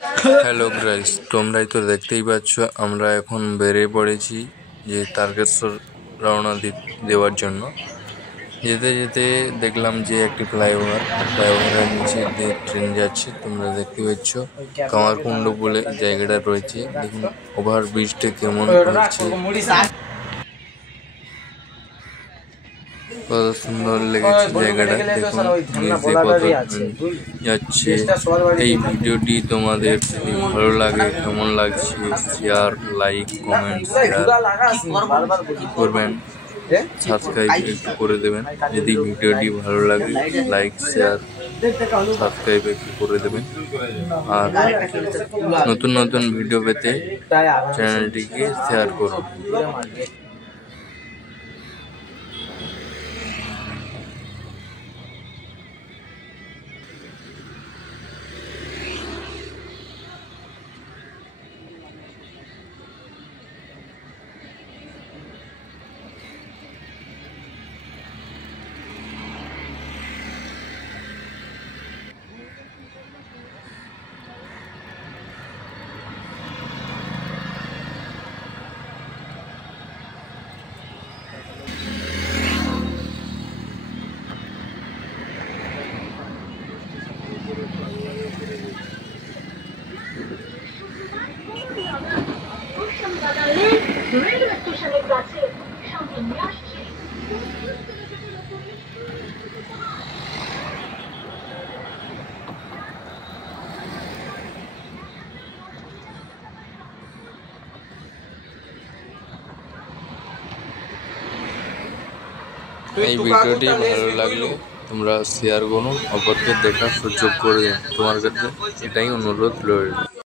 Hello guys, তোমরাই তো দেখতেই পাচ্ছ আমরা এখন বেরিয়ে পড়েছি যে তারকেশ্বর রওনা দেওয়ার জন্য। যেতে যেতে দেখলাম যে একটি ফ্লাইওভারের নিচে দিয়ে ট্রেন যাচ্ছে। তোমরা দেখতে পাচ্ছ কামারকুণ্ড বলে জায়গাটা রয়েছে। দেখুন ওভার ব্রিজটা কেমন হচ্ছে, কত সুন্দর লেগেছে জায়গাটা। দেখুন নিচে কত যাচ্ছে। এই ভিডিওটি তোমাদের যদি ভালো লাগে, কেমন লাগছে, শেয়ার, লাইক, কমেন্ট, শেয়ার করবেন, সাবস্ক্রাইব একটু করে দেবেন। যদি ভিডিওটি ভালো লাগে, লাইক, শেয়ার, সাবস্ক্রাইব একটু করে দেবেন। আর নতুন নতুন ভিডিও পেতে চ্যানেলটিকে শেয়ার করুন। রেলওয়ে স্টেশনের কাছে সঙ্গে নিয়ে আসছি। এই ভিডিওটি ভালো লাগলে তোমরা শেয়ার করুন, অপরকে দেখার সুযোগ করে দিন। তোমার কাছে এটাই অনুরোধ রইল।